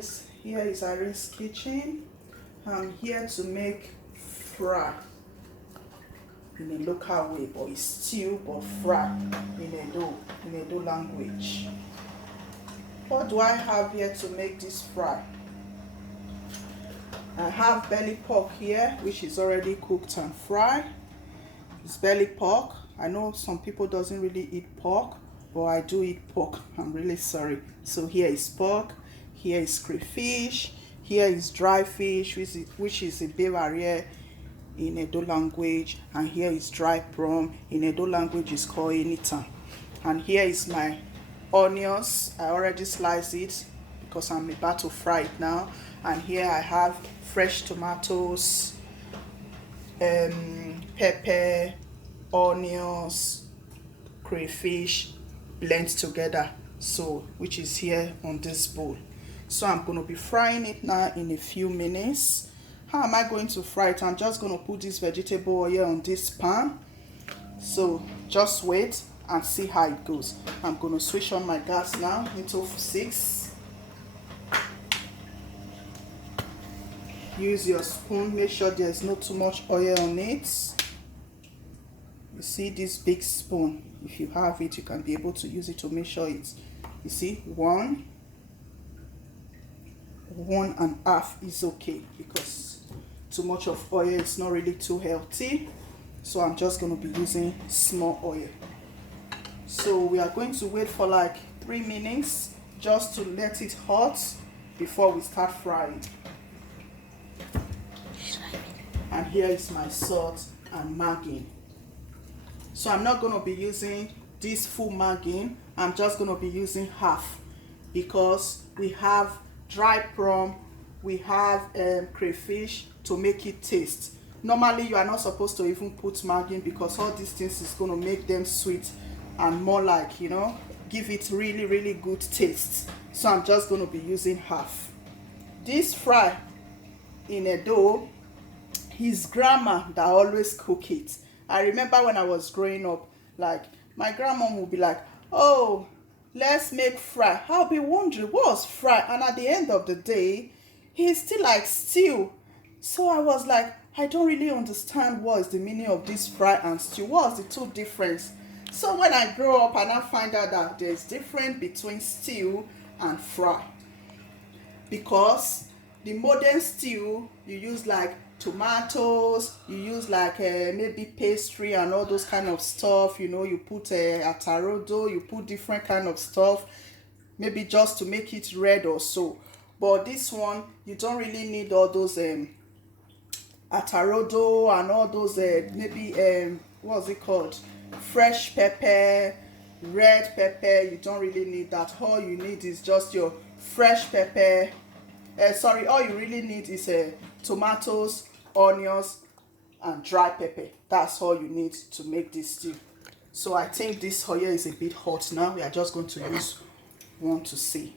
guys, here is Irene's kitchen. I'm here to make fry in a local way, but it's stew but fry in Edo language. What do I have here to make this fry? I have belly pork here, which is already cooked and fried. It's belly pork. I know some people doesn't really eat pork, but I do eat pork. I'm really sorry. So here is pork, here is crayfish, here is dry fish, which is a bevarrier in Edo language, and here is dry prawn. In Edo language is called enitan. And here is my onions. I already sliced it because I'm about to fry it now. And here I have fresh tomatoes, pepper, onions, crayfish blend together, so which is here on this bowl. So I'm going to be frying it now in a few minutes. How am I going to fry it? I'm just going to put this vegetable oil on this pan, so just wait and see how it goes. I'm going to switch on my gas now into 6. Use your spoon, make sure there's not too much oil on it. You see this big spoon, if you have it, you can be able to use it to make sure it's, you see, 1.5 is okay, because too much of oil is not really too healthy. So I'm just going to be using small oil. So we are going to wait for like 3 minutes just to let it hot before we start frying. And here is my salt and margarine. So I'm not going to be using this full margarine. I'm just going to be using half, because we have dry prawn, we have crayfish to make it taste. Normally you are not supposed to even put margarine, because all these things is going to make them sweet and more like, you know, give it really good taste. So I'm just going to be using half. This fry in Edo, his grandma that always cook it. I remember when I was growing up, like my grandma would be like, oh, let's make fry. I'll be wondering what's fry, and at the end of the day he's still like stew. So I was like, I don't really understand what is the meaning of this fry and stew. What's the two difference? So when I grow up and I find out that there's difference between stew and fry, because the modern stew, you use like tomatoes, you use like maybe pastry and all those kind of stuff, you know, you put atarodo, you put different kind of stuff, maybe just to make it red or so. But this one, you don't really need all those atarodo and all those maybe what's it called, fresh pepper, red pepper. You don't really need that. All you need is just your fresh pepper. All you really need is tomatoes, onions, and dry pepper. That's all you need to make this stew. So I think this oil is a bit hot now. We are just going to use one to see.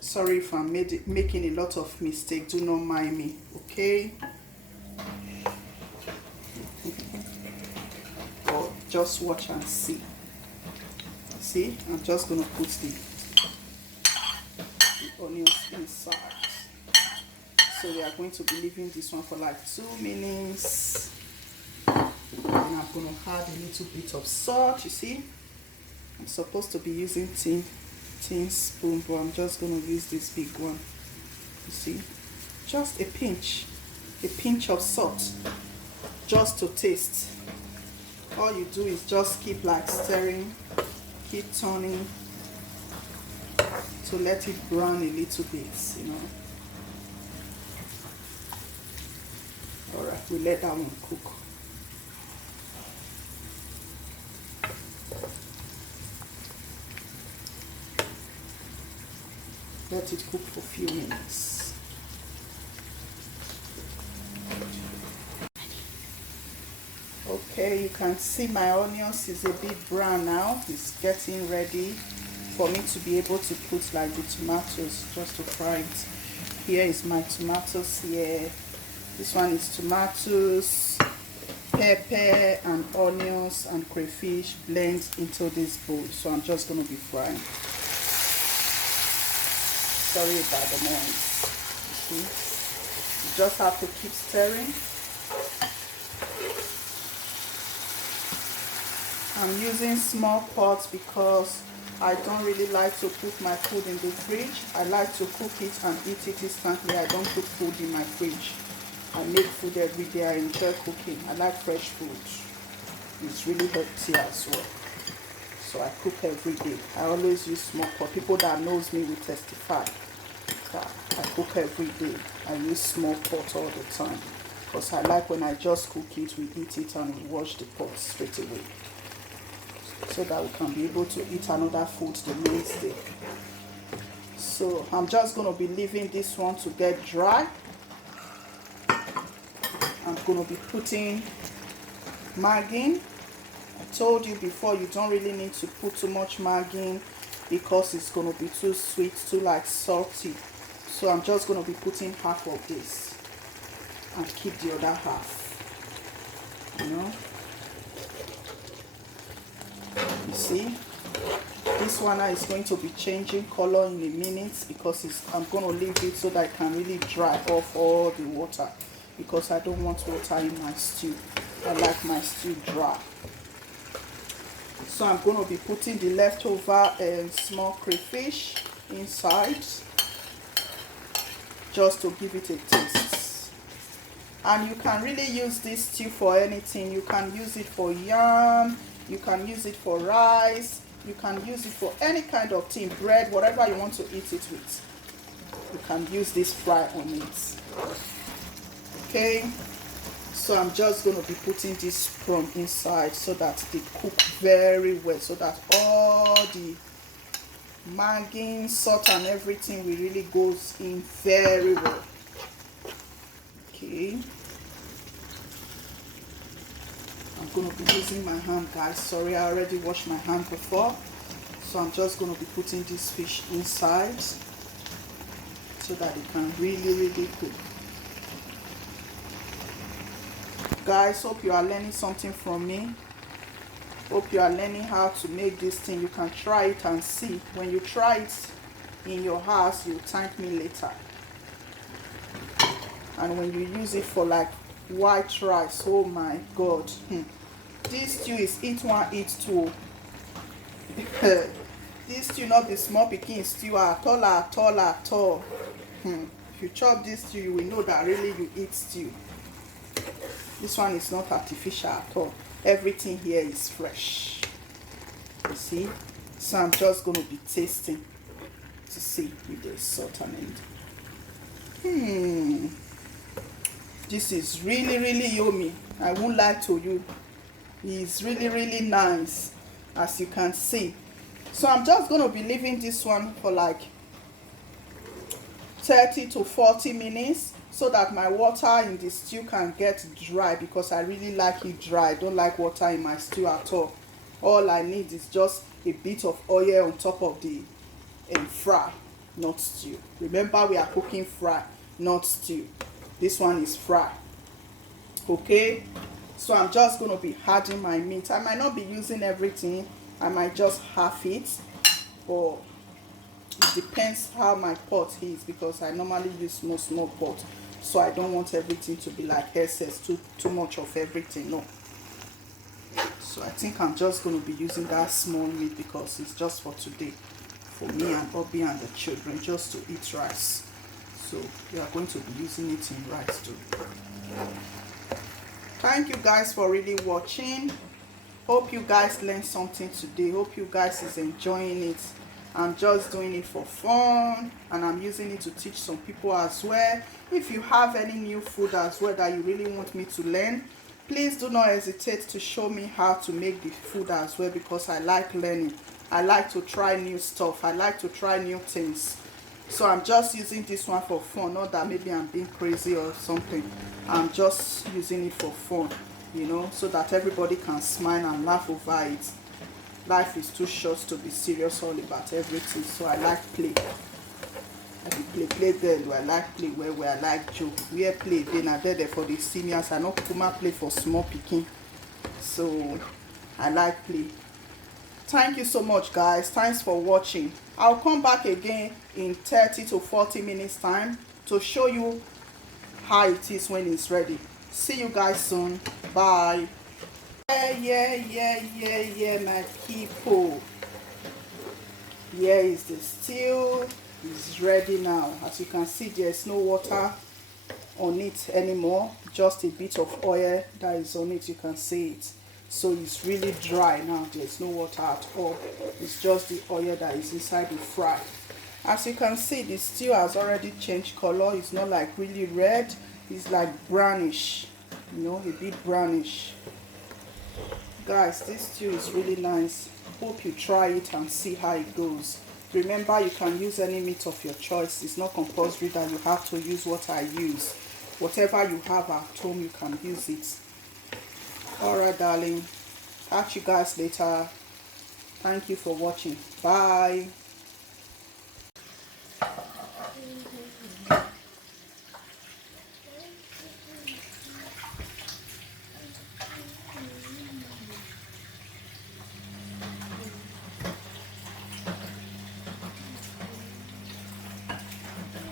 Sorry if I'm making a lot of mistakes. Do not mind me, okay? Or just watch and see. See, I'm just going to put the onions inside. So we are going to be leaving this one for like 2 minutes. And I'm going to add a little bit of salt. You see, I'm supposed to be using tin spoon, but I'm just going to use this big one. You see, just a pinch of salt, just to taste. All you do is just keep like stirring, keep turning to let it brown a little bit, you know. Alright, we let that one cook. Let it cook for a few minutes. Okay, you can see my onions is a bit brown now. It's getting ready for me to be able to put like the tomatoes just to fry it. Here is my tomatoes here. This one is tomatoes, pepper and onions and crayfish blend into this bowl. So I'm just going to be frying. Sorry about the noise. See? You just have to keep stirring. I'm using small pots because I don't really like to put my food in the fridge. I like to cook it and eat it instantly. I don't put food in my fridge. I make food every day. I enjoy cooking. I like fresh food. It's really healthy as well. So I cook every day. I always use small pot. People that knows me will testify that I cook every day. I use small pot all the time because I like when I just cook it, we eat it and we wash the pot straight away, so that we can be able to eat another food the next day. So I'm just going to be leaving this one to get dry. I'm going to be putting Maggi. I told you before, you don't really need to put too much Maggi because it's going to be too sweet, too like salty. So I'm just going to be putting half of this and keep the other half, you know. You see, this one is going to be changing color in a minute because I'm going to leave it so that it can really dry off all the water, because I don't want water in my stew. I like my stew dry. So I'm going to be putting the leftover small crayfish inside just to give it a taste. And you can really use this stew for anything. You can use it for yam, you can use it for rice, you can use it for any kind of thing, bread, whatever you want to eat it with. You can use this fry on it. Okay, so I'm just going to be putting this from inside so that they cook very well, so that all the Maggi, salt and everything will really goes in very well. Okay, I'm going to be using my hand, guys. Sorry, I already washed my hand before. So I'm just going to be putting this fish inside so that it can really cook. Guys, hope you are learning something from me. Hope you are learning how to make this thing. You can try it and see. When you try it in your house, you'll thank me later. And when you use it for like white rice, oh my God, this stew is eat one, eat two. This stew not be small pikin stew at all. If you chop this stew, you will know that really you eat stew. This one is not artificial at all. Everything here is fresh. You see? So I'm just going to be tasting to see with the salt and everything. This is really yummy. I won't lie to you. It's really nice, as you can see. So I'm just going to be leaving this one for like 30 to 40 minutes so that my water in the stew can get dry, because I really like it dry. I don't like water in my stew at all. All I need is just a bit of oil on top of the fry, not stew. Remember, we are cooking fry, not stew. This one is fry. Okay, so I'm just going to be adding my meat. I might not be using everything. I might just half it, or it depends how my pot is, because I normally use small pot, so I don't want everything to be like excess, too much of everything. No. So I think I'm just going to be using that small meat because it's just for today, for me and Obi and the children, just to eat rice. So we are going to be using it in rice too. Thank you guys for really watching. Hope you guys learned something today. Hope you guys is enjoying it. I'm just doing it for fun, and I'm using it to teach some people as well. If you have any new food as well that you really want me to learn, please do not hesitate to show me how to make the food as well, because I like learning. I like to try new stuff. I like to try new things. So I'm just using this one for fun, not that maybe I'm being crazy or something. I'm just using it for fun, you know, so that everybody can smile and laugh over it. Life is too short to be serious all about everything. So I like play. I can play there. I like play where I like joke. Where play then I there for the seniors. I know Kuma play for small picking. So I like play. Thank you so much, guys. Thanks for watching. I'll come back again in 30 to 40 minutes time to show you how it is when it's ready. See you guys soon. Bye. Yeah, my people. Here is the stew. It's ready now. As you can see, there's no water on it anymore, just a bit of oil that is on it. You can see it. So it's really dry now. There's no water at all. It's just the oil that is inside the fry. As you can see, the stew has already changed color. It's not like really red, it's like brownish, you know, a bit brownish. Guys, this stew is really nice. Hope you try it and see how it goes. Remember, you can use any meat of your choice. It's not compulsory that you have to use what I use. Whatever you have at home, you can use it. Alright, darling. Catch you guys later. Thank you for watching. Bye.